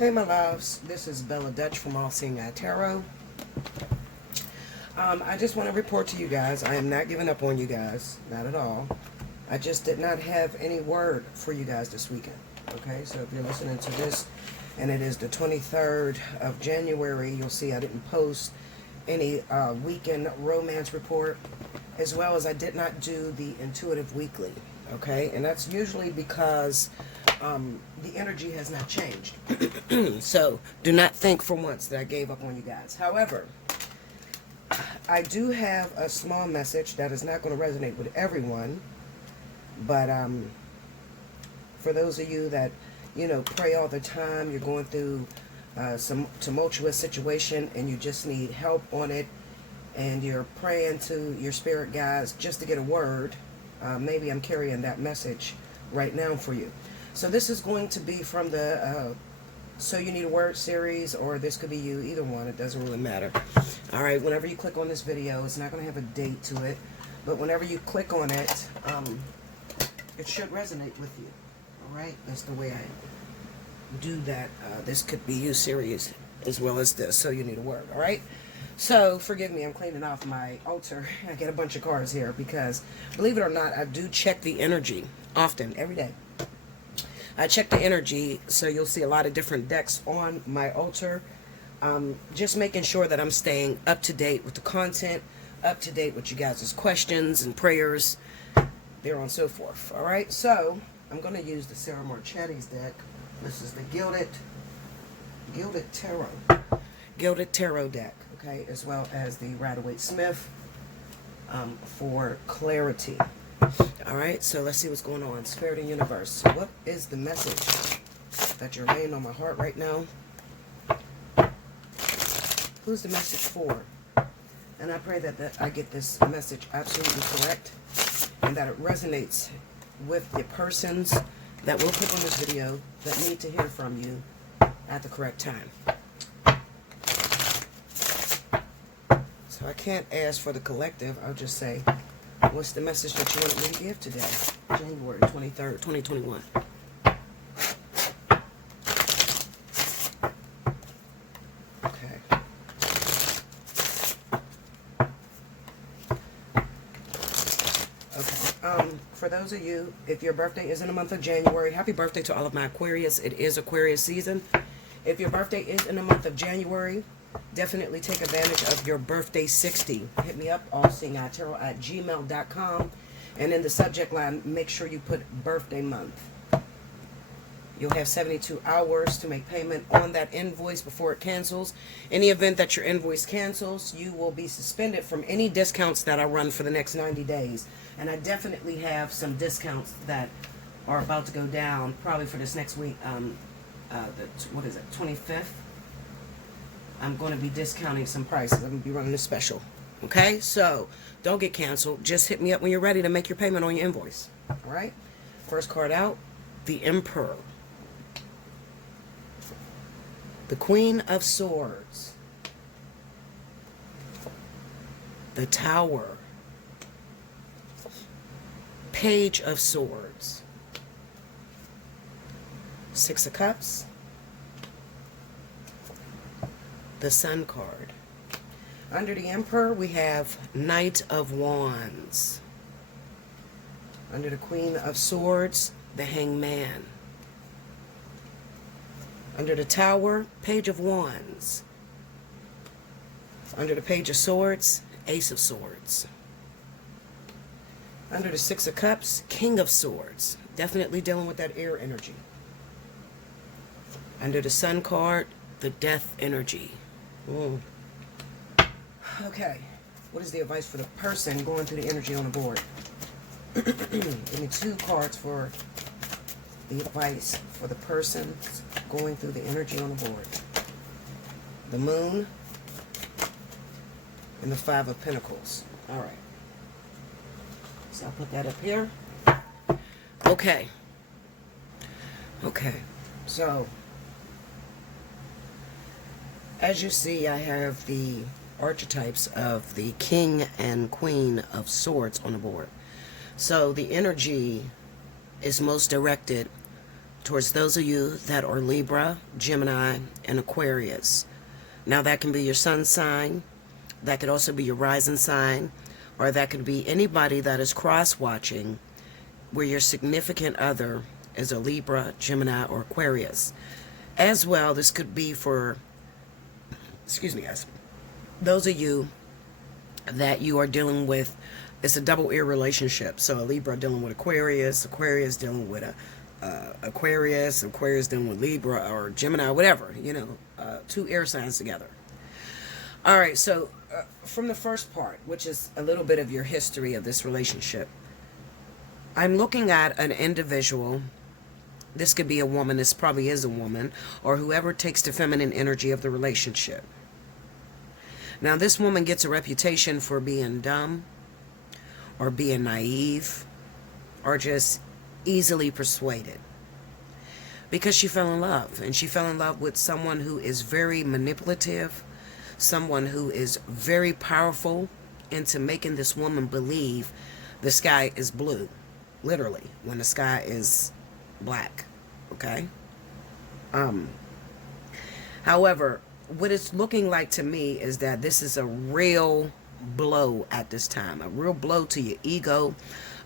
Hey my loves, this is Bella Dutch from Allseeingeyetarot. I just want to report to you guys, I am not giving up on you guys, not at all. I just did not have any word for you guys this weekend. Okay, so if you're listening to this and it is the 23rd of January, you'll see I didn't post any weekend romance report, as well as I did not do the intuitive weekly. Okay, and that's usually because the energy has not changed. So do not think for once that I gave up on you guys. However, I do have a small message that is not going to resonate with everyone, but for those of you that, you know, pray all the time, you're going through some tumultuous situation and you just need help on it, and you're praying to your spirit guides just to get a word, maybe I'm carrying that message right now for you. So this is going to be from the So You Need a Word series, or this could be you, either one, it doesn't really matter. Alright, whenever you click on this video, it's not going to have a date to it, but whenever you click on it, it should resonate with you. Alright, that's the way I do that. This could be you series, as well as this So You Need a Word. Alright, so forgive me, I'm cleaning off my altar. I get a bunch of cards here because, believe it or not, I do check the energy often, every day. I check the energy, so you'll see a lot of different decks on my altar. Just making sure that I'm staying up to date with the content, up to date with you guys' questions and prayers, there on so forth. Alright, so I'm going to use the Sarah Marchetti's deck. This is the Gilded Tarot deck, okay, as well as the Rider-Waite-Smith for clarity. Alright, so let's see what's going on. Spirit and Universe, what is the message that you're laying on my heart right now? Who's the message for? And I pray that I get this message absolutely correct, and that it resonates with the persons that will click on this video that need to hear from you at the correct time. So I can't ask for the collective, I'll just say, what's the message that you want me to give today, January 23rd, 2021? For those of you, if your birthday is in the month of January, happy birthday to all of my Aquarius. It is Aquarius season. If your birthday is in the month of January, definitely take advantage of your birthday 60. Hit me up, allseeingeyetarot@gmail.com, and in the subject line, make sure you put birthday month. You'll have 72 hours to make payment on that invoice before it cancels. In the event that your invoice cancels, you will be suspended from any discounts that I run for the next 90 days. And I definitely have some discounts that are about to go down probably for this next week. What is it, 25th? I'm going to be discounting some prices. I'm going to be running a special. Okay, so don't get canceled. Just hit me up when you're ready to make your payment on your invoice. All right, first card out, the Emperor. The Queen of Swords. The Tower. Page of Swords. Six of Cups. The Sun card. Under the Emperor, we have Knight of Wands. Under the Queen of Swords, the Hangman. Under the Tower, Page of Wands. Under the Page of Swords, Ace of Swords. Under the Six of Cups, King of Swords. Definitely dealing with that air energy. Under the Sun card, the Death energy. Okay, what is the advice for the person going through the energy on the board? Give me two cards for the advice for the person going through the energy on the board. The Moon and the Five of Pentacles. All right. So I'll put that up here. Okay. Okay. So, as you see, I have the archetypes of the King and Queen of Swords on the board. So the energy is most directed towards those of you that are Libra, Gemini, and Aquarius. Now that can be your sun sign, that could also be your rising sign, or that could be anybody that is cross-watching where your significant other is a Libra, Gemini, or Aquarius. As well, this could be for, excuse me guys, those of you that you are dealing with, it's a double ear relationship. So a Libra dealing with Aquarius, Aquarius dealing with Aquarius, Aquarius dealing with Libra or Gemini, whatever, you know, two air signs together. All right, so from the first part, which is a little bit of your history of this relationship, I'm looking at an individual. This could be a woman, this probably is a woman, or whoever takes the feminine energy of the relationship. Now, this woman gets a reputation for being dumb, or being naive, or just easily persuaded. Because she fell in love, and she fell in love with someone who is very manipulative, someone who is very powerful into making this woman believe the sky is blue. Literally, when the sky is black. Okay? However, what it's looking like to me is that this is a real blow at this time. A real blow to your ego,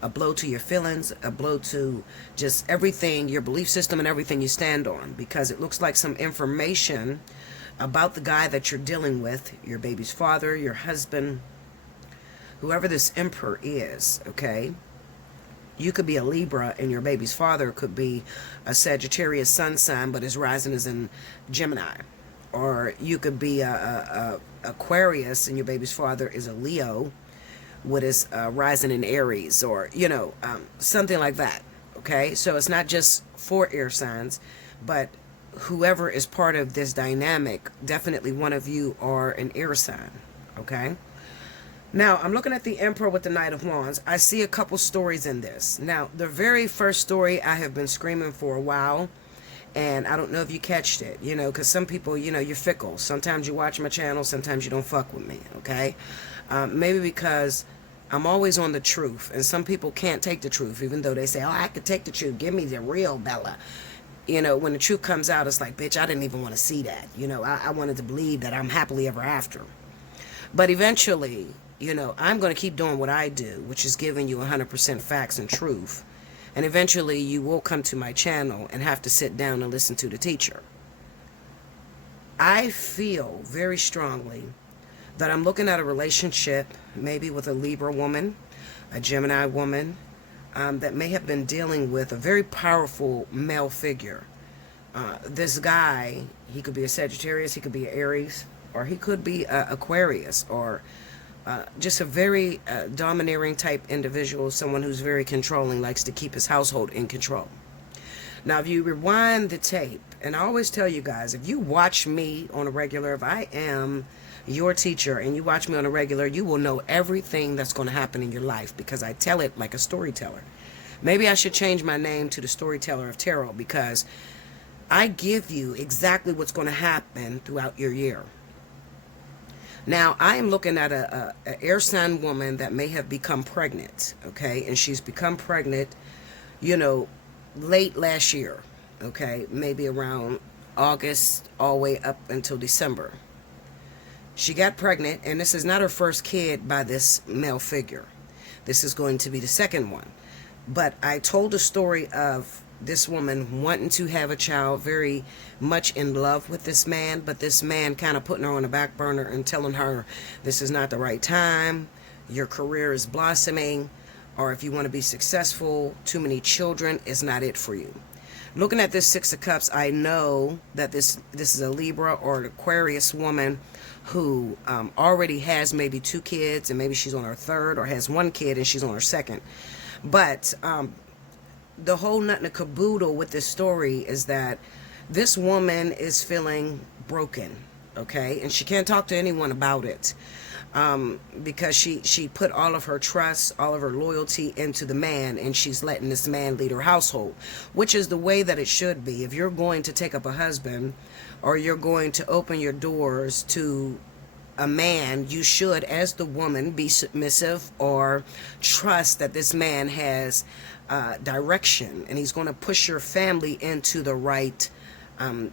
a blow to your feelings, a blow to just everything, your belief system and everything you stand on. Because it looks like some information about the guy that you're dealing with, your baby's father, your husband, whoever this emperor is, okay? You could be a Libra and your baby's father could be a Sagittarius sun sign, but his rising is in Gemini. Or you could be a Aquarius and your baby's father is a Leo with his rising in Aries, or, you know, something like that. Okay, so it's not just for air signs, but whoever is part of this dynamic, definitely one of you are an air sign. Okay. Now, I'm looking at the Emperor with the Knight of Wands. I see a couple stories in this. Now, the very first story I have been screaming for a while, and I don't know if you catched it, you know, because some people, you know, you're fickle. Sometimes you watch my channel, sometimes you don't fuck with me, okay? Maybe because I'm always on the truth, and some people can't take the truth, even though they say, oh, I could take the truth. Give me the real Bella. You know, when the truth comes out, it's like, bitch, I didn't even want to see that. You know, I wanted to believe that I'm happily ever after. But eventually, you know, I'm going to keep doing what I do, which is giving you 100% facts and truth. And eventually you will come to my channel and have to sit down and listen to the teacher. I feel very strongly that I'm looking at a relationship, maybe with a Libra woman, a Gemini woman, that may have been dealing with a very powerful male figure. This guy, he could be a Sagittarius, he could be an Aries, or he could be Aquarius, or just a very domineering type individual, someone who's very controlling, likes to keep his household in control. Now, if you rewind the tape, and I always tell you guys, if you watch me on a regular, if I am your teacher and you watch me on a regular, you will know everything that's going to happen in your life, because I tell it like a storyteller. Maybe I should change my name to the Storyteller of Tarot, because I give you exactly what's going to happen throughout your year. Now, I am looking at a air sign woman that may have become pregnant, okay? And she's become pregnant, you know, late last year, okay? Maybe around August all the way up until December. She got pregnant, and this is not her first kid by this male figure. This is going to be the second one. But I told the story of this woman wanting to have a child, very much in love with this man, but this man kind of putting her on the back burner and telling her this is not the right time, your career is blossoming, or if you want to be successful, too many children is not it for you. Looking at this Six of Cups, I know that this is a Libra or an Aquarius woman who already has maybe 2 kids, and maybe she's on her 3rd, or has 1 kid and she's on her 2nd. But the whole nut in the caboodle with this story is that this woman is feeling broken, okay? And she can't talk to anyone about it, because she put all of her trust, all of her loyalty into the man, and she's letting this man lead her household, which is the way that it should be. If you're going to take up a husband, or you're going to open your doors to a man, you should, as the woman, be submissive or trust that this man has direction, and he's going to push your family into the right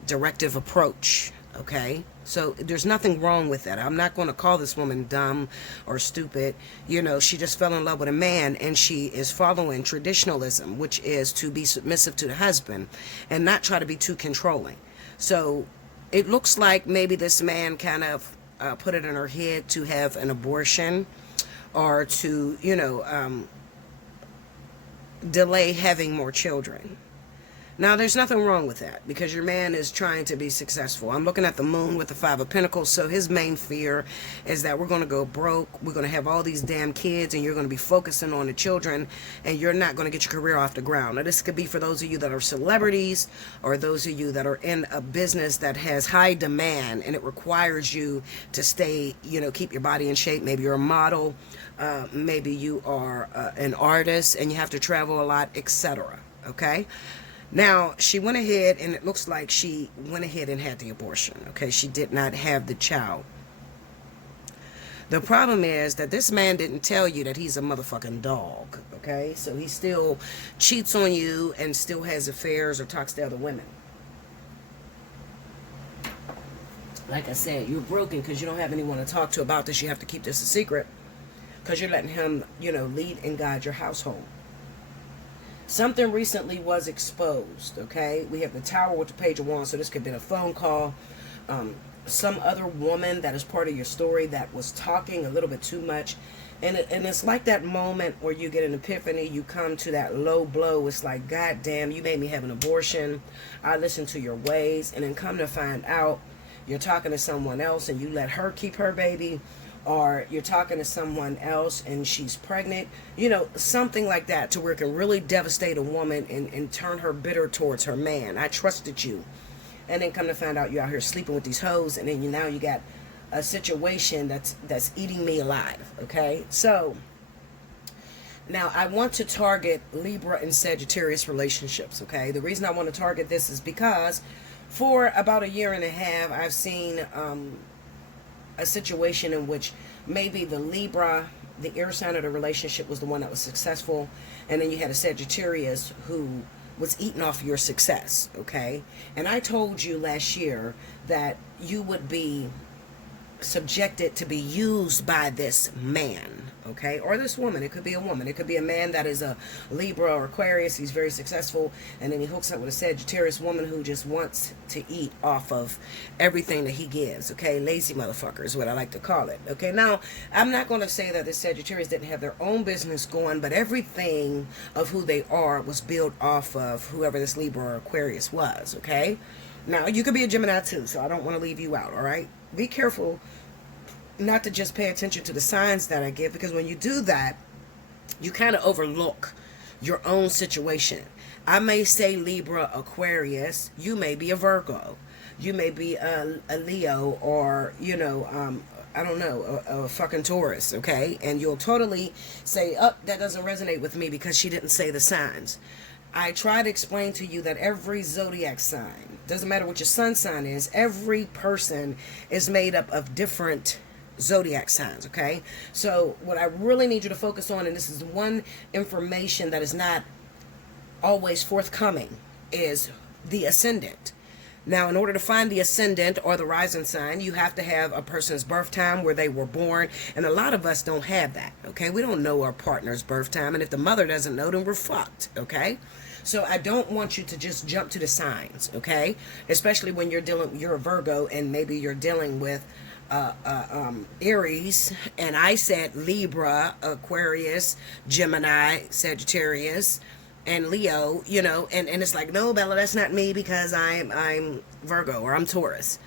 directive approach. Okay, so there's nothing wrong with that. I'm not going to call this woman dumb or stupid. You know, she just fell in love with a man, and she is following traditionalism, which is to be submissive to the husband and not try to be too controlling. So it looks like maybe this man kind of put it in her head to have an abortion, or to, you know, delay having more children. Now, there's nothing wrong with that, because your man is trying to be successful. I'm looking at the moon with the 5 of Pentacles, so his main fear is that we're going to go broke, we're going to have all these damn kids, and you're going to be focusing on the children, and you're not going to get your career off the ground. Now, this could be for those of you that are celebrities, or those of you that are in a business that has high demand, and it requires you to stay, you know, keep your body in shape. Maybe you're a model, maybe you are an artist, and you have to travel a lot, etc. Okay? Now, she went ahead, and it looks like she went ahead and had the abortion. Okay, she did not have the child. The problem is that this man didn't tell you that he's a motherfucking dog. Okay, so he still cheats on you and still has affairs or talks to other women. Like I said, you're broken because you don't have anyone to talk to about this. You have to keep this a secret because you're letting him, you know, lead and guide your household. Something recently was exposed, okay? We have the Tower with the Page of Wands, so this could have been a phone call. Some other woman that is part of your story that was talking a little bit too much. And it's like that moment where you get an epiphany, you come to that low blow. It's like, God damn, you made me have an abortion. I listened to your ways. And then come to find out, you're talking to someone else and you let her keep her baby. Or you're talking to someone else and she's pregnant, you know, something like that, to where it can really devastate a woman and turn her bitter towards her man. I trusted you. And then come to find out you're out here sleeping with these hoes, and then now you got a situation that's eating me alive, okay? So, now I want to target Libra and Sagittarius relationships, okay? The reason I want to target this is because for about 1.5 years, I've seen a situation in which maybe the Libra, the air sign of the relationship, was the one that was successful, and then you had a Sagittarius who was eating off your success, okay? And I told you last year that you would be subjected to be used by this man, okay, or this woman. It could be a woman, it could be a man that is a Libra or Aquarius. He's very successful, and then he hooks up with a Sagittarius woman who just wants to eat off of everything that he gives, okay? Lazy motherfucker is what I like to call it, okay? Now, I'm not going to say that the Sagittarius didn't have their own business going, but everything of who they are was built off of whoever this Libra or Aquarius was, okay? Now, you could be a Gemini too, so I don't want to leave you out, all right? Be careful not to just pay attention to the signs that I give, because when you do that, you kind of overlook your own situation. I may say Libra, Aquarius. You may be a Virgo. You may be a Leo, or, you know, I don't know, a fucking Taurus, okay? And you'll totally say, oh, that doesn't resonate with me because she didn't say the signs. I try to explain to you that every zodiac sign, doesn't matter what your sun sign is, every person is made up of different zodiac signs, okay? So what I really need you to focus on, and this is one information that is not always forthcoming, is the ascendant. Now, in order to find the ascendant or the rising sign, you have to have a person's birth time, where they were born, and a lot of us don't have that, okay? We don't know our partner's birth time, and if the mother doesn't know, then we're fucked, okay? So I don't want you to just jump to the signs, okay? Especially when you're a Virgo, and maybe you're dealing with Aries, and I said Libra, Aquarius, Gemini, Sagittarius, and Leo, you know, and it's like, no, Bella, that's not me because I'm Virgo, or I'm Taurus.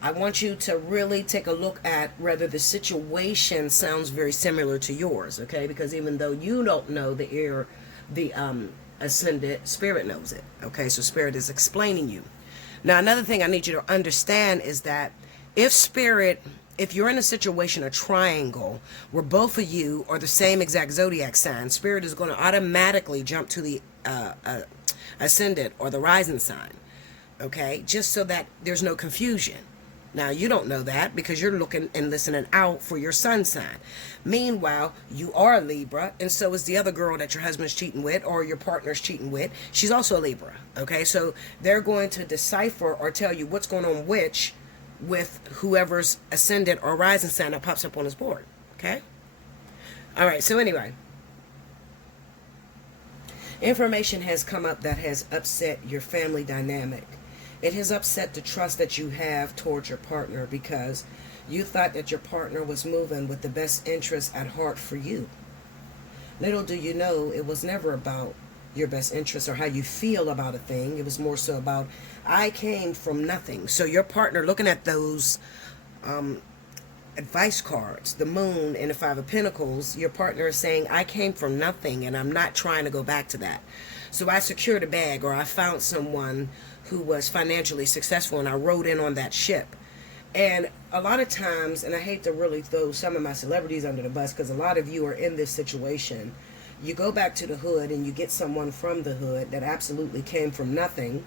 I want you to really take a look at whether the situation sounds very similar to yours, okay? Because even though you don't know the ascendant, Spirit knows it, okay? So Spirit is explaining you. Now, another thing I need you to understand is that if you're in a situation, a triangle, where both of you are the same exact zodiac sign, Spirit is going to automatically jump to the ascendant or the rising sign, okay? Just so that there's no confusion. Now, you don't know that because you're looking and listening out for your sun sign. Meanwhile, you are a Libra, and so is the other girl that your husband's cheating with or your partner's cheating with. She's also a Libra, okay? So they're going to decipher or tell you what's going on with whoever's ascendant or rising sign that pops up on his board, okay? All right, so anyway, information has come up that has upset your family dynamic. It has upset the trust that you have towards your partner because you thought that your partner was moving with the best interest at heart for you. Little do you know, it was never about your best interest or how you feel about a thing. It was more so about, I came from nothing. So your partner, looking at those advice cards, the moon and the 5 of Pentacles, your partner is saying, I came from nothing and I'm not trying to go back to that. So I secured a bag, or I found someone who was financially successful and I rode in on that ship. And a lot of times, and I hate to really throw some of my celebrities under the bus because a lot of you are in this situation, you go back to the hood and you get someone from the hood that absolutely came from nothing.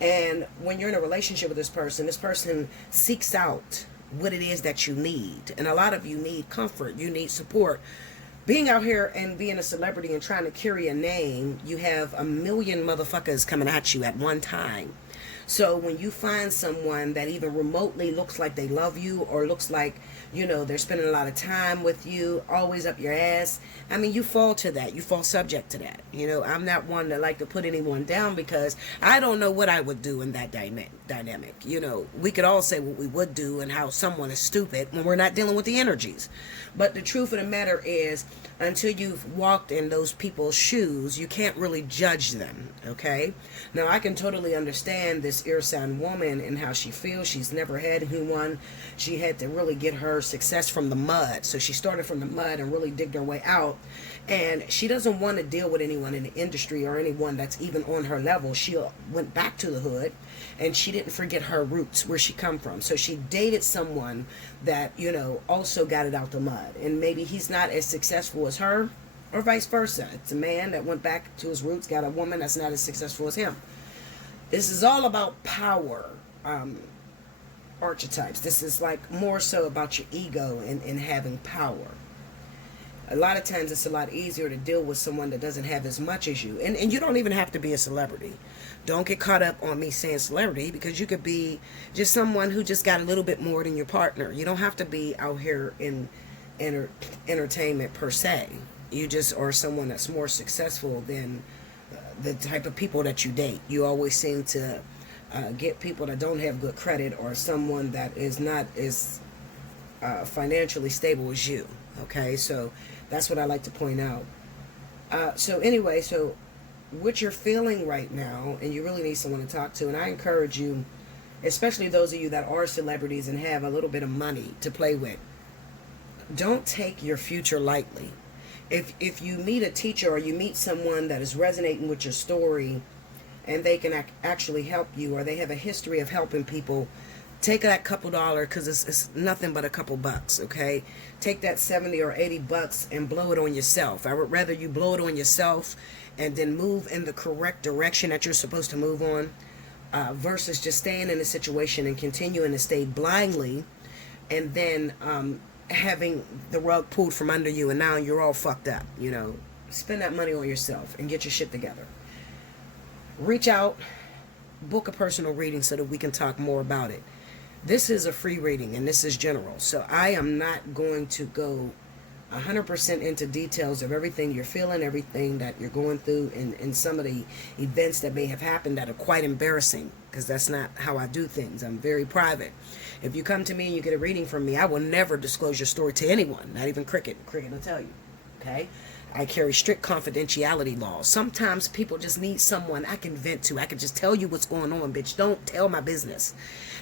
And when you're in a relationship with this person seeks out what it is that you need. And a lot of you need comfort, you need support. Being out here and being a celebrity and trying to carry a name, you have a million motherfuckers coming at you at one time. So when you find someone that even remotely looks like they love you or looks like, you know, they're spending a lot of time with you, always up your ass, I mean, you fall to that. You fall subject to that. You know, I'm not one that like to put anyone down because I don't know what I would do in that dynamic. You know, we could all say what we would do and how someone is stupid when we're not dealing with the energies. But the truth of the matter is, until you've walked in those people's shoes, you can't really judge them, okay? Now, I can totally understand this air sign woman and how she feels. She's never had anyone. She had to really get her success from the mud. So she started from the mud and really digged her way out. And she doesn't want to deal with anyone in the industry or anyone that's even on her level. She went back to the hood and she didn't forget her roots, where she come from. So she dated someone that, you know, also got it out the mud. And maybe he's not as successful as her or vice versa. It's a man that went back to his roots, got a woman that's not as successful as him. This is all about power archetypes. This is like more so about your ego and having power. A lot of times it's a lot easier to deal with someone that doesn't have as much as you. And you don't even have to be a celebrity. Don't get caught up on me saying celebrity, because you could be just someone who just got a little bit more than your partner. You don't have to be out here in entertainment per se. You just are someone that's more successful than the type of people that you date. You always seem to get people that don't have good credit or someone that is not as financially stable as you. Okay, so that's what I like to point out. So anyway, so what you're feeling right now, and you really need someone to talk to, and I encourage you, especially those of you that are celebrities and have a little bit of money to play with, don't take your future lightly. If you meet a teacher or you meet someone that is resonating with your story and they can actually help you, or they have a history of helping people, take that couple dollars, because it's nothing but a couple bucks, okay? Take that 70 or 80 bucks and blow it on yourself. I would rather you blow it on yourself and then move in the correct direction that you're supposed to move on, versus just staying in a situation and continuing to stay blindly and then having the rug pulled from under you and now you're all fucked up. You know, spend that money on yourself and get your shit together. Reach out, book a personal reading so that we can talk more about it. This is a free reading and this is general, so I am not going to go 100% into details of everything you're feeling, everything that you're going through, and some of the events that may have happened that are quite embarrassing, because that's not how I do things. I'm very private. If you come to me and you get a reading from me, I will never disclose your story to anyone, not even Cricket. Cricket will tell you, okay? I carry strict confidentiality laws. Sometimes people just need someone I can vent to. I can just tell you what's going on, bitch. Don't tell my business.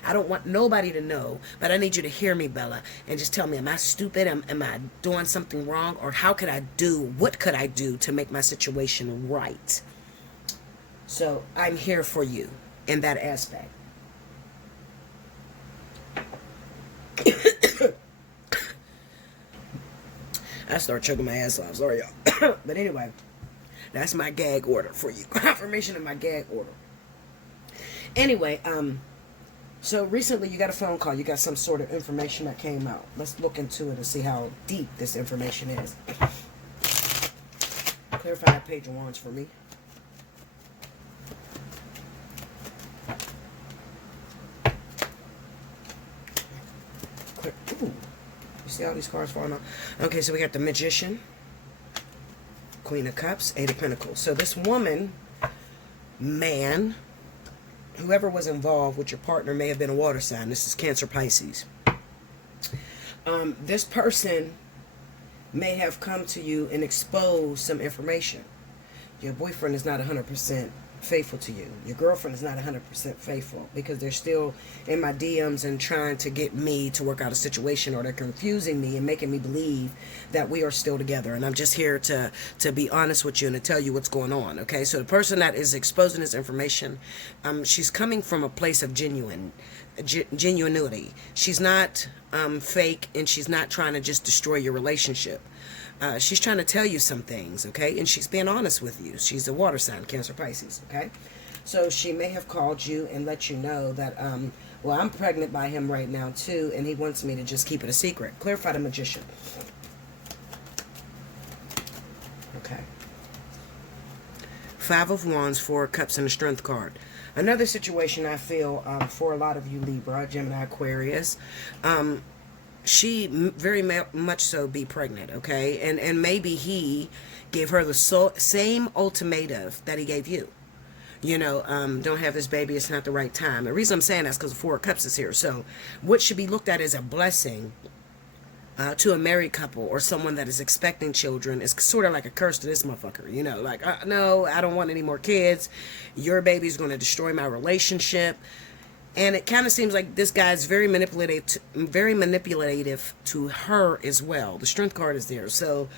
I don't want nobody to know, but I need you to hear me, Bella, and just tell me, am I stupid? Am I doing something wrong? Or what could I do to make my situation right? So I'm here for you in that aspect. I start choking my ass off. Sorry, y'all. But anyway, that's my gag order for you. Confirmation of my gag order. Anyway, So recently you got a phone call. You got some sort of information that came out. Let's look into it and see how deep this information is. Clarify that Page of Wands for me. Ooh. You see all these cards falling off? Okay, so we got the Magician, Queen of Cups, Eight of Pentacles. So this woman, man, whoever was involved with your partner may have been a water sign. This is Cancer, Pisces. This person may have come to you and exposed some information. Your boyfriend is not 100% faithful to you. Your girlfriend is not 100% faithful because they're still in my DMs and trying to get me to work out a situation, or they're confusing me and making me believe that we are still together. And I'm just here to be honest with you and to tell you what's going on. Okay, so the person that is exposing this information, she's coming from a place of genuinity. She's not fake, and she's not trying to just destroy your relationship. She's trying to tell you some things, okay? And she's being honest with you. She's a water sign, Cancer, Pisces, okay? So she may have called you and let you know that, well, I'm pregnant by him right now, too, and he wants me to just keep it a secret. Clarify the Magician. Okay. Five of Wands, Four of Cups, and a Strength card. Another situation I feel for a lot of you, Libra, Gemini, Aquarius, she very much so be pregnant, okay? And maybe he gave her the same ultimatum that he gave you. You know, don't have this baby, it's not the right time. The reason I'm saying that is because the Four of Cups is here. So what should be looked at as a blessing to a married couple or someone that is expecting children is sort of like a curse to this motherfucker. You know, like, no, I don't want any more kids. Your baby's going to destroy my relationship. And it kind of seems like this guy's very manipulative to her as well. The Strength card is there. So,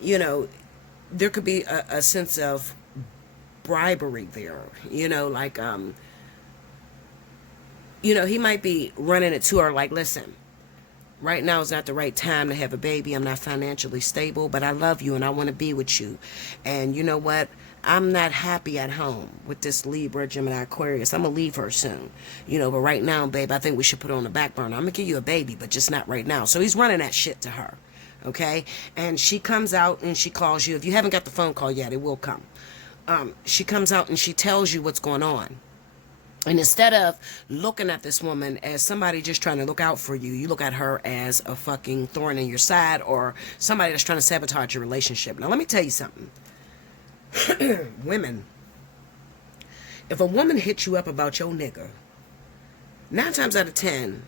you know, there could be a sense of bribery there. You know, like, you know, he might be running it to her like, listen, right now is not the right time to have a baby. I'm not financially stable, but I love you and I want to be with you. And you know what? I'm not happy at home with this Libra, Gemini, Aquarius. I'm going to leave her soon. You know, but right now, babe, I think we should put her on the back burner. I'm going to give you a baby, but just not right now. So he's running that shit to her. Okay? And she comes out and she calls you. If you haven't got the phone call yet, it will come. She comes out and she tells you what's going on. And instead of looking at this woman as somebody just trying to look out for you, you look at her as a fucking thorn in your side or somebody that's trying to sabotage your relationship. Now, let me tell you something. Women, if a woman hits you up about your nigga, 9 times out of 10,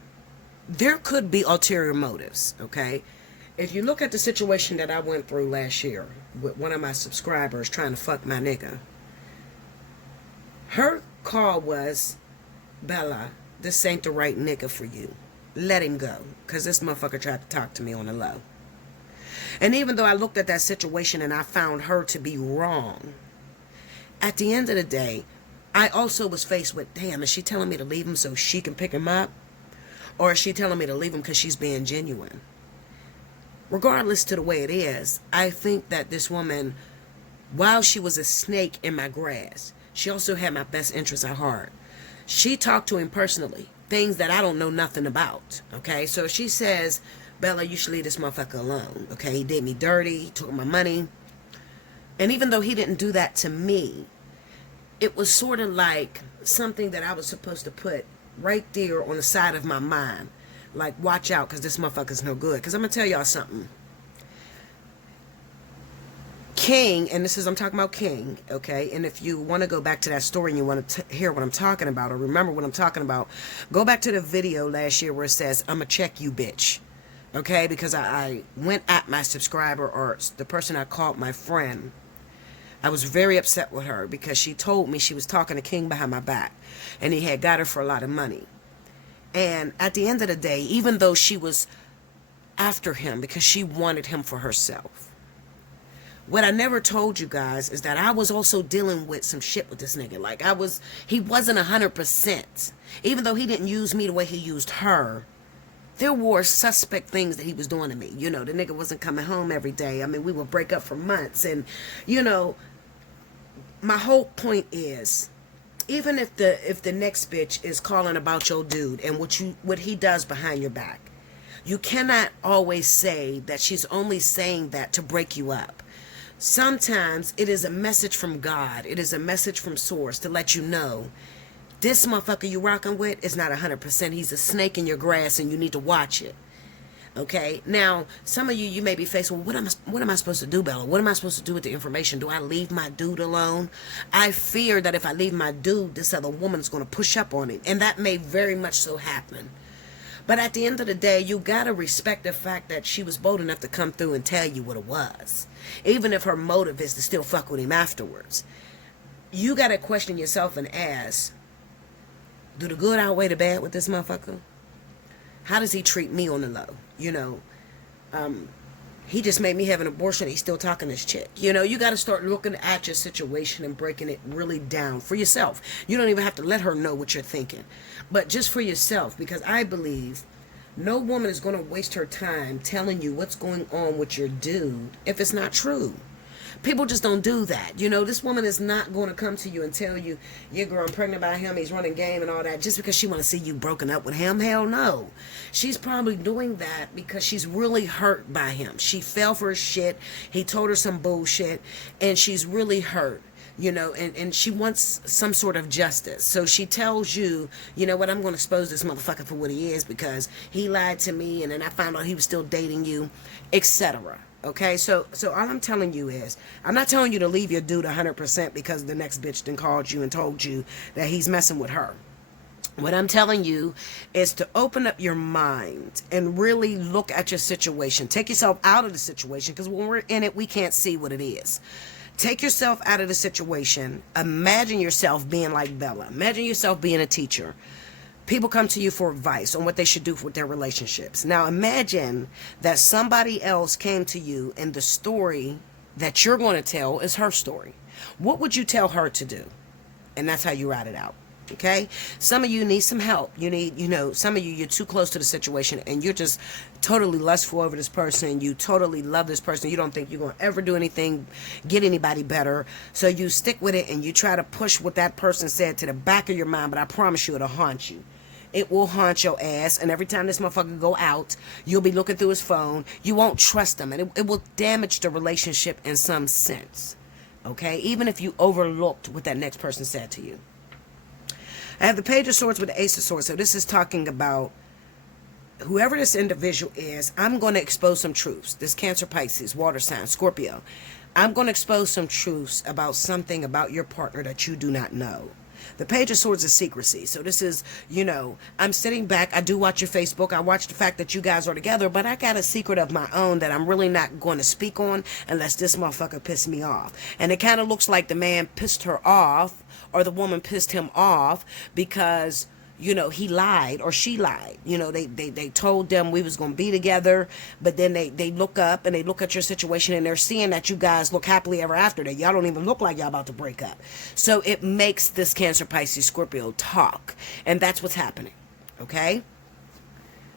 there could be ulterior motives, okay? If you look at the situation that I went through last year with one of my subscribers trying to fuck my nigga, her call was, Bella, this ain't the right nigga for you. Let him go, because this motherfucker tried to talk to me on the low. And even though I looked at that situation and I found her to be wrong, at the end of the day, I also was faced with, damn, is she telling me to leave him so she can pick him up? Or is she telling me to leave him because she's being genuine? Regardless to the way it is, I think that this woman, while she was a snake in my grass, she also had my best interests at heart. She talked to him personally, things that I don't know nothing about, okay? So she says, Bella, you should leave this motherfucker alone, okay? He did me dirty, he took my money. And even though he didn't do that to me, it was sort of like something that I was supposed to put right there on the side of my mind. Like, watch out, because this motherfucker's no good. Because I'm going to tell y'all something. King, and this is, I'm talking about King, okay? And if you want to go back to that story and you want to hear what I'm talking about or remember what I'm talking about, go back to the video last year where it says, I'ma check you, bitch. Okay, because I went at my subscriber or the person I called my friend. I was very upset with her because she told me she was talking to King behind my back. And he had got her for a lot of money. And at the end of the day, even though she was after him because she wanted him for herself, what I never told you guys is that I was also dealing with some shit with this nigga. Like, he wasn't 100%. Even though he didn't use me the way he used her, there were suspect things that he was doing to me. You know, the nigga wasn't coming home every day. I mean, we would break up for months. And, you know, my whole point is, even if the next bitch is calling about your dude and what he does behind your back, you cannot always say that she's only saying that to break you up. Sometimes it is a message from God. It is a message from source to let you know this motherfucker you rocking with is not 100%. He's a snake in your grass and you need to watch it. Okay, now some of you may be faced with, what am I supposed to do, Bella? What am I supposed to do with the information? Do I leave my dude alone? I fear that if I leave my dude, this other woman's going to push up on him, and that may very much so happen. But at the end of the day, you got to respect the fact that she was bold enough to come through and tell you what it was. Even if her motive is to still fuck with him afterwards. You got to question yourself and ask, do the good outweigh the bad with this motherfucker? How does he treat me on the low? You know, he just made me have an abortion. He's still talking to this chick. You know, you got to start looking at your situation and breaking it really down for yourself. You don't even have to let her know what you're thinking, but just for yourself, because I believe no woman is going to waste her time telling you what's going on with your dude if it's not true. People just don't do that. You know, this woman is not going to come to you and tell you, yeah, girl, I'm pregnant by him, he's running game and all that, just because she want to see you broken up with him. Hell no. She's probably doing that because she's really hurt by him. She fell for his shit. He told her some bullshit, and she's really hurt. You know, and she wants some sort of justice. So she tells you, you know what, I'm going to expose this motherfucker for what he is because he lied to me and then I found out he was still dating you, etc. Okay, so all I'm telling you is, I'm not telling you to leave your dude 100% because the next bitch then called you and told you that he's messing with her. What I'm telling you is to open up your mind and really look at your situation. Take yourself out of the situation, because when we're in it, we can't see what it is. Take yourself out of the situation. Imagine yourself being like Bella. Imagine yourself being a teacher. People come to you for advice on what they should do with their relationships. Now imagine that somebody else came to you and the story that you're going to tell is her story. What would you tell her to do? And that's how you write it out. Okay? Some of you need some help. You need, some of you, you're too close to the situation and you're just totally lustful over this person. You totally love this person. You don't think you're going to ever do anything, get anybody better. So you stick with it and you try to push what that person said to the back of your mind, but I promise you it'll haunt you. It will haunt your ass, and every time this motherfucker go out, you'll be looking through his phone. You won't trust him, and it will damage the relationship in some sense. Okay? Even if you overlooked what that next person said to you. I have the Page of Swords with the Ace of Swords. So this is talking about whoever this individual is. I'm going to expose some truths. This Cancer, Pisces, water sign, Scorpio. I'm going to expose some truths about something about your partner that you do not know. The Page of Swords is secrecy. So this is, I'm sitting back. I do watch your Facebook. I watch the fact that you guys are together, but I got a secret of my own that I'm really not going to speak on unless this motherfucker pisses me off. And it kind of looks like the man pissed her off, or the woman pissed him off because, he lied or she lied. They told them we was going to be together, but then they look up and they look at your situation and they're seeing that you guys look happily ever after, that y'all don't even look like y'all about to break up. So it makes this Cancer, Pisces, Scorpio talk. And that's what's happening. Okay?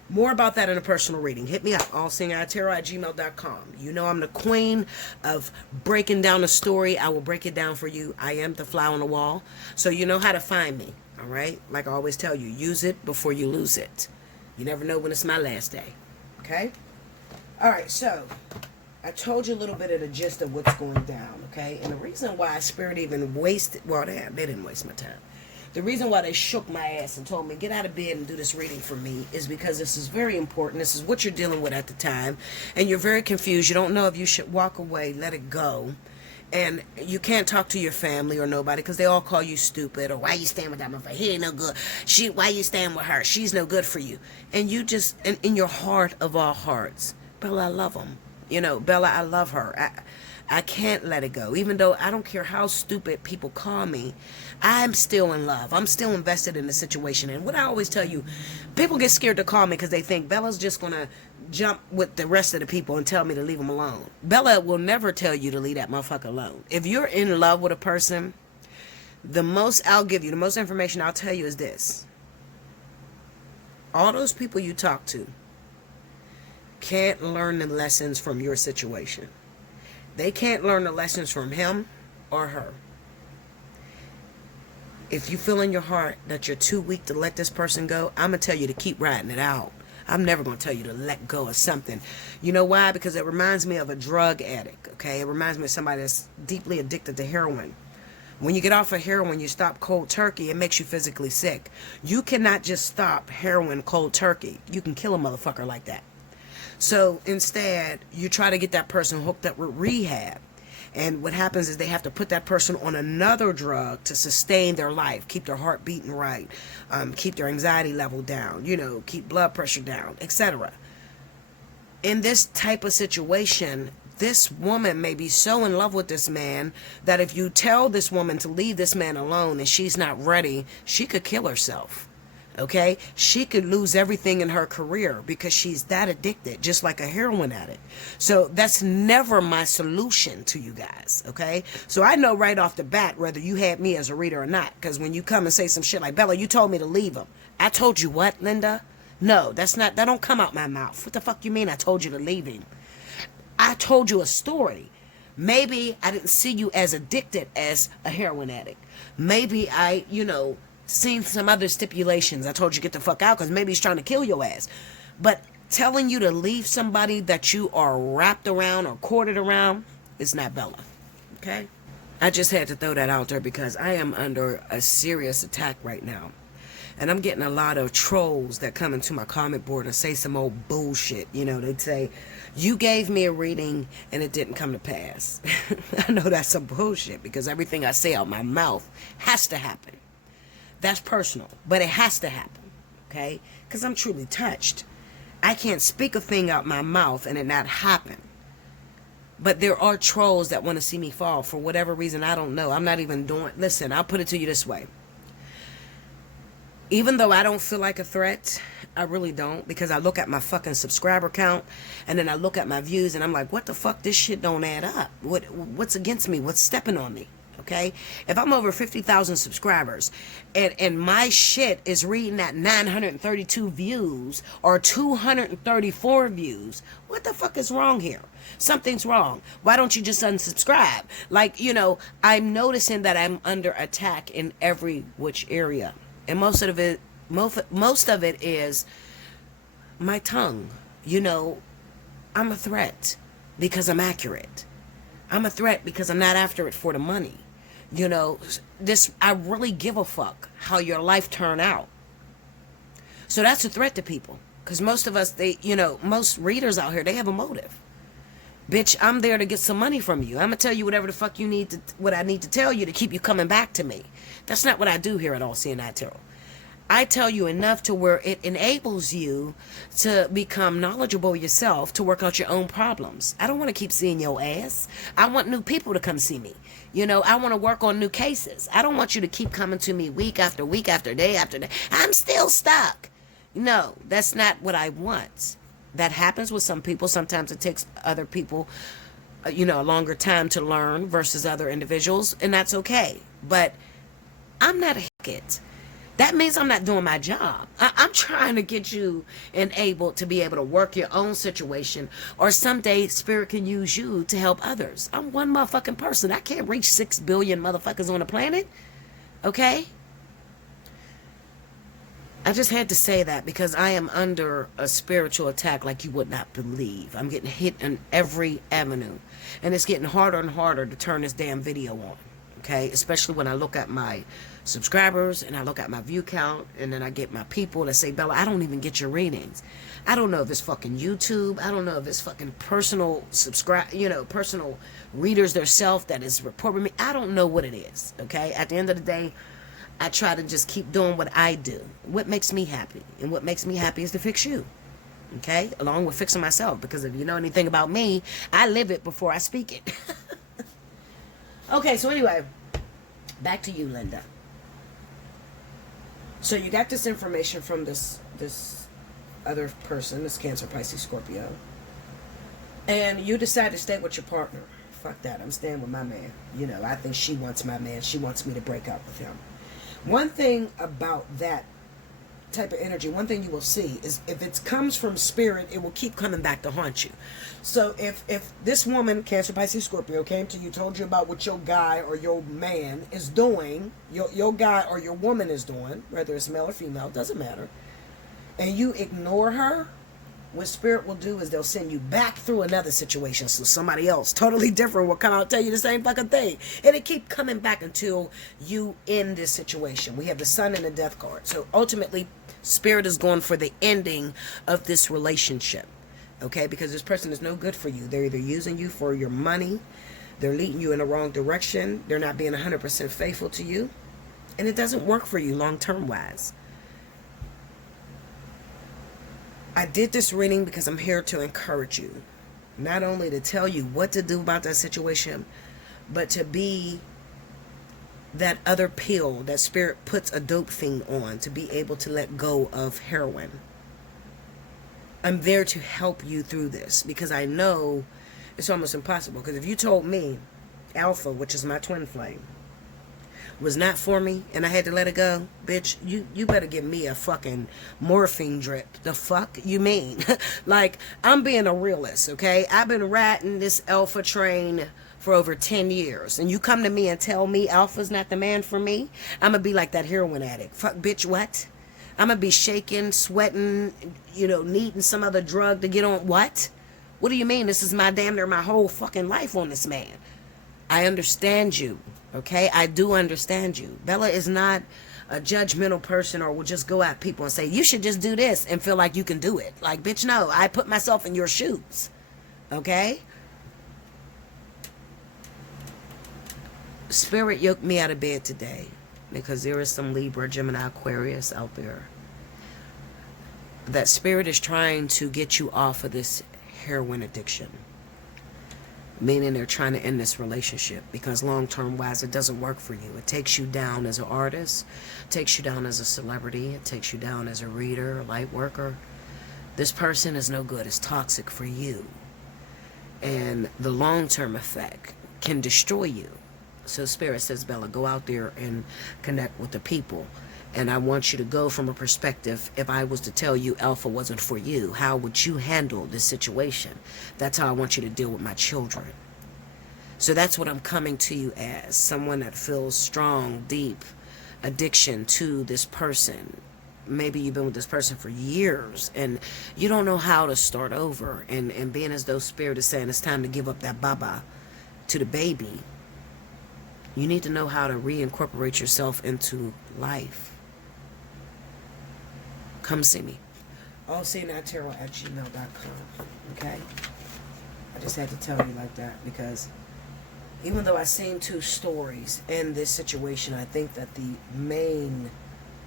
More about that in a personal reading. Hit me up, allseeingeyetarot@gmail.com. I'm the queen of breaking down a story. I will break it down for you. I am the fly on the wall. So you know how to find me. All right? Like I always tell you, use it before you lose it. You never know when it's my last day. Okay? All right, so I told you a little bit of the gist of what's going down, okay? And the reason why Spirit even wasted, well, they didn't waste my time. The reason why they shook my ass and told me, get out of bed and do this reading for me, is because this is very important. This is what you're dealing with at the time. And you're very confused. You don't know if you should walk away, let it go. And you can't talk to your family or nobody because they all call you stupid, or why you staying with that motherfucker? He ain't no good. Why you staying with her? She's no good for you. And you just, in your heart of all hearts, Bella, I love him. Bella, I love her. I can't let it go. Even though I don't care how stupid people call me, I'm still in love. I'm still invested in the situation. And what I always tell you, people get scared to call me because they think Bella's just going to jump with the rest of the people and tell me to leave them alone. Bella will never tell you to leave that motherfucker alone. If you're in love with a person, the most I'll give you, the most information I'll tell you is this. All those people you talk to can't learn the lessons from your situation. They can't learn the lessons from him or her. If you feel in your heart that you're too weak to let this person go, I'm going to tell you to keep riding it out. I'm never going to tell you to let go of something. You know why? Because it reminds me of a drug addict, okay? It reminds me of somebody that's deeply addicted to heroin. When you get off of heroin, you stop cold turkey, it makes you physically sick. You cannot just stop heroin cold turkey. You can kill a motherfucker like that. So instead, you try to get that person hooked up with rehab. And what happens is they have to put that person on another drug to sustain their life, keep their heart beating right, keep their anxiety level down, you know, keep blood pressure down, etc. In this type of situation, this woman may be so in love with this man that if you tell this woman to leave this man alone and she's not ready, she could kill herself. Okay, she could lose everything in her career because she's that addicted, just like a heroin addict. So that's never my solution to you guys. Okay, so I know right off the bat whether you had me as a reader or not, because when you come and say some shit like, Bella, you told me to leave him. I told you what, Linda? No, that don't come out my mouth. What the fuck you mean I told you to leave him? I told you a story. Maybe I didn't see you as addicted as a heroin addict. Maybe I, seen some other stipulations. I told you get the fuck out because maybe he's trying to kill your ass. But telling you to leave somebody that you are wrapped around or courted around is not Bella. Okay? I just had to throw that out there because I am under a serious attack right now. And I'm getting a lot of trolls that come into my comment board and say some old bullshit. They'd say, you gave me a reading and it didn't come to pass. I know that's some bullshit because everything I say out my mouth has to happen. That's personal, but it has to happen, okay? Because I'm truly touched. I can't speak a thing out my mouth and it not happen. But there are trolls that want to see me fall for whatever reason. I don't know. I'm not even doing... Listen, I'll put it to you this way. Even though I don't feel like a threat, I really don't, because I look at my fucking subscriber count and then I look at my views and I'm like, what the fuck? This shit don't add up. What's against me? What's stepping on me? Okay, if I'm over 50,000 subscribers and my shit is reading at 932 views or 234 views, what the fuck is wrong here? Something's wrong. Why don't you just unsubscribe? Like, I'm noticing that I'm under attack in every which area. And most of it is my tongue. I'm a threat because I'm accurate. I'm a threat because I'm not after it for the money. I really give a fuck how your life turn out. So that's a threat to people. Because most of us, most readers out here, they have a motive. Bitch, I'm there to get some money from you. I'm going to tell you whatever the fuck what I need to tell you to keep you coming back to me. That's not what I do here at Allseeingeyetarot. I tell you enough to where it enables you to become knowledgeable yourself, to work out your own problems. I don't want to keep seeing your ass. I want new people to come see me. I want to work on new cases. I don't want you to keep coming to me week after week after day after day. I'm still stuck. No, that's not what I want. That happens with some people. Sometimes it takes other people, a longer time to learn versus other individuals, and that's okay. But I'm not a hicket. That means I'm not doing my job. I'm trying to get you enabled to be able to work your own situation, or someday Spirit can use you to help others. I'm one motherfucking person. I can't reach 6 billion motherfuckers on the planet. Okay? I just had to say that because I am under a spiritual attack like you would not believe. I'm getting hit in every avenue. And it's getting harder and harder to turn this damn video on. Okay? Especially when I look at my subscribers and I look at my view count, and then I get my people that say, Bella, I don't even get your readings. I don't know if it's fucking YouTube. I don't know if it's fucking personal personal readers themselves that is reporting me. I don't know what it is. Okay? At the end of the day, I try to just keep doing what I do. What makes me happy. And what makes me happy is to fix you. Okay? Along with fixing myself. Because if you know anything about me, I live it before I speak it. Okay, so anyway, back to you, Linda. So you got this information from this other person, this Cancer, Pisces, Scorpio. And you decide to stay with your partner. Fuck that, I'm staying with my man. I think she wants my man. She wants me to break up with him. One thing about that type of energy, one thing you will see is if it comes from spirit, it will keep coming back to haunt you. So if this woman, Cancer, Pisces, Scorpio, came to you, told you about what your guy or your man is doing, your guy or your woman is doing, whether it's male or female, doesn't matter, and you ignore her, what spirit will do is they'll send you back through another situation. So somebody else, totally different, will come out and tell you the same fucking thing. And it keep coming back until you end this situation. We have the Sun and the Death card. So ultimately, spirit is going for the ending of this relationship. Okay? Because this person is no good for you. They're either using you for your money. They're leading you in the wrong direction. They're not being 100% faithful to you. And it doesn't work for you long-term wise. I did this reading because I'm here to encourage you. Not only to tell you what to do about that situation, but to be that other pill that spirit puts a dope fiend on, to be able to let go of heroin. I'm there to help you through this because I know it's almost impossible. Because if you told me Alpha, which is my twin flame, was not for me and I had to let it go, bitch, you better give me a fucking morphine drip. The fuck you mean? Like, I'm being a realist, okay? I've been riding this Alpha train for over 10 years, and you come to me and tell me Alpha's not the man for me, I'm gonna be like that heroin addict. Fuck, bitch, what? I'm gonna be shaking, sweating, needing some other drug to get on. What do you mean? This is my damn near my whole fucking life on this man. I understand you. Okay, I do understand you. Bella is not a judgmental person or will just go at people and say, you should just do this and feel like you can do it. Like, bitch, no, I put myself in your shoes. Okay? Spirit yoked me out of bed today because there is some Libra, Gemini, Aquarius out there. That spirit is trying to get you off of this heroin addiction. Meaning they're trying to end this relationship because long-term wise it doesn't work for you. It takes you down as an artist, takes you down as a celebrity, it takes you down as a reader, a light worker. This person is no good. It's toxic for you. And the long-term effect can destroy you. So Spirit says, Bella, go out there and connect with the people. And I want you to go from a perspective, if I was to tell you Alpha wasn't for you, how would you handle this situation? That's how I want you to deal with my children. So that's what I'm coming to you as, someone that feels strong, deep addiction to this person. Maybe you've been with this person for years and you don't know how to start over. And being as though Spirit is saying it's time to give up that baba to the baby. You need to know how to reincorporate yourself into life. Come see me. Allseeingeyetarot@gmail.com. Okay? I just had to tell you like that because even though I've seen two stories in this situation, I think that the main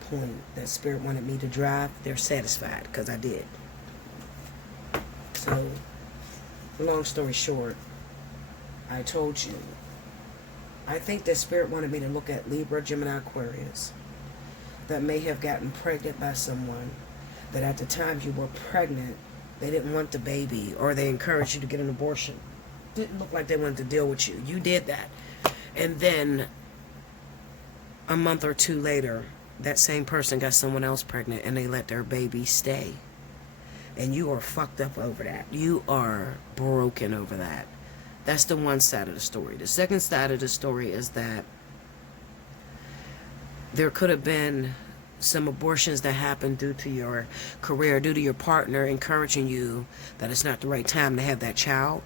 point that Spirit wanted me to drive, they're satisfied because I did. So, long story short, I told you, I think that Spirit wanted me to look at Libra, Gemini, Aquarius that may have gotten pregnant by someone that at the time you were pregnant, they didn't want the baby or they encouraged you to get an abortion. Didn't look like they wanted to deal with you. You did that. And then a month or two later, that same person got someone else pregnant and they let their baby stay. And you are fucked up over that. You are broken over that. That's the one side of the story. The second side of the story is that there could have been some abortions that happened due to your career, due to your partner encouraging you that it's not the right time to have that child.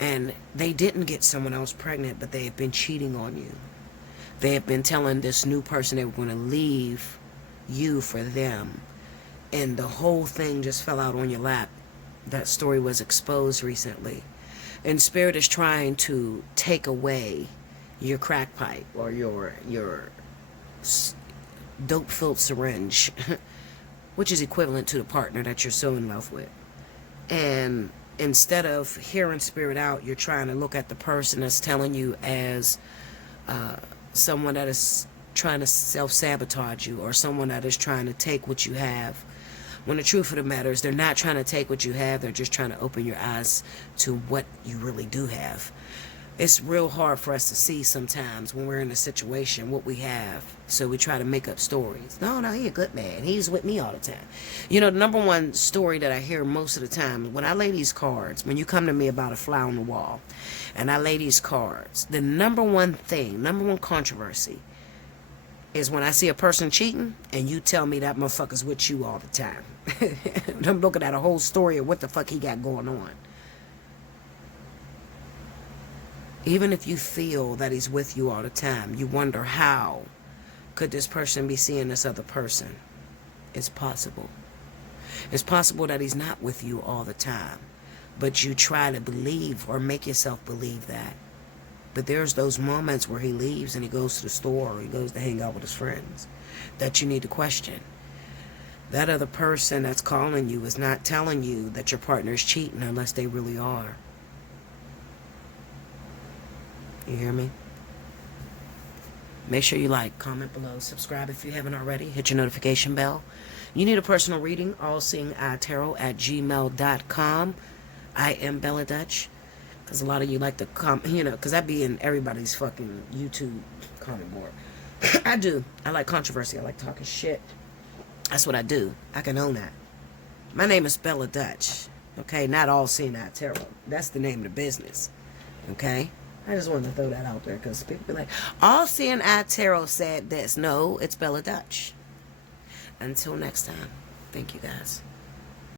And they didn't get someone else pregnant, but they have been cheating on you. They have been telling this new person they were going to leave you for them. And the whole thing just fell out on your lap. That story was exposed recently. And Spirit is trying to take away your crack pipe or your dope-filled syringe, which is equivalent to the partner that you're so in love with. And instead of hearing Spirit out, you're trying to look at the person that's telling you as someone that is trying to self-sabotage you or someone that is trying to take what you have. When the truth of the matter is they're not trying to take what you have, they're just trying to open your eyes to what you really do have. It's real hard for us to see sometimes when we're in a situation what we have. So we try to make up stories. No, he a good man. He's with me all the time. You know, the number one story that I hear most of the time, when I lay these cards, when you come to me about a fly on the wall, and I lay these cards, the number one thing, number one controversy, is when I see a person cheating, and you tell me that motherfucker's with you all the time. I'm looking at a whole story of what the fuck he got going on. Even if you feel that he's with you all the time, you wonder how could this person be seeing this other person? It's possible. It's possible that he's not with you all the time, but you try to believe or make yourself believe that. But there's those moments where he leaves and he goes to the store or he goes to hang out with his friends that you need to question. That other person that's calling you is not telling you that your partner is cheating unless they really are. You hear me? Make sure you like, comment below, subscribe if you haven't already, hit your notification bell. You need a personal reading, Allseeingeyetarot at gmail.com. I am Bella Dutch, because a lot of you like to because I be in everybody's fucking YouTube comment board. I do. I like controversy. I like talking shit. That's what I do. I can own that. My name is Bella Dutch, okay? Not Allseeingeyetarot. That's the name of the business, okay? I just wanted to throw that out there because people be like, Allseeingeyetarot said this. No, it's Bella Dutch. Until next time, thank you guys.